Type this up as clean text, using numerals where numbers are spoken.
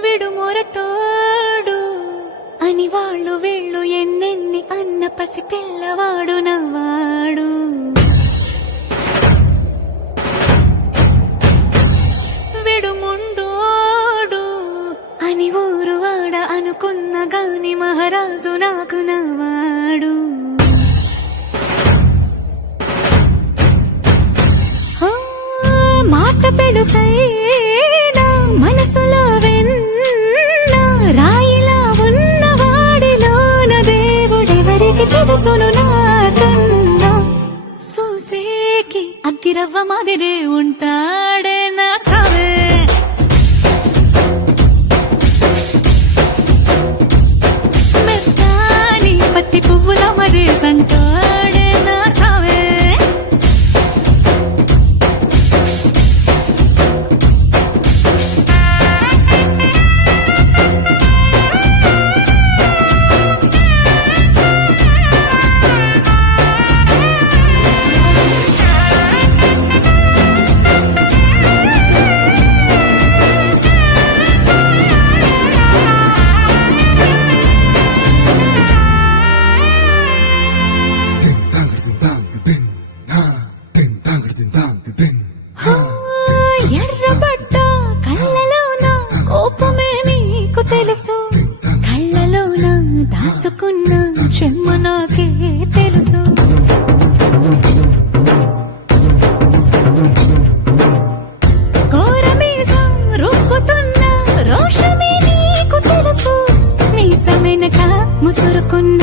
విడు మొరటోడు అని వాళ్ళు వీళ్ళు ఎన్నెన్ని అన్న పసి పిల్లవాడు నవ్వాడు. విడు ముండోడు అని ఊరు వాడ అనుకున్న గాని మహారాజు నాకు నవ్వాడు. మాట పెడుసైనా మనసులో వెన్న రాయిలా ఉన్నవాడిలోన దేవుడెవరికి తెలుసును నాకన్నా. సూసేకి అగ్గిరవ్వ మాదిరే ఉంటాడే నా సావే. మెత్తాని పత్తి పువ్వుల మరి సంటాడే నా సావే. ఎర్రబడ్డ కళ్ళలోన కోపమే నీకు తెలుసు, కళ్ళలోన దాచుకున్న చెమ్మ నాకే తెలుసు. కోరమీసం రుబ్బుతున్న రోషమే నీకు తెలుసు, మీసమెనక ముసురుకున్న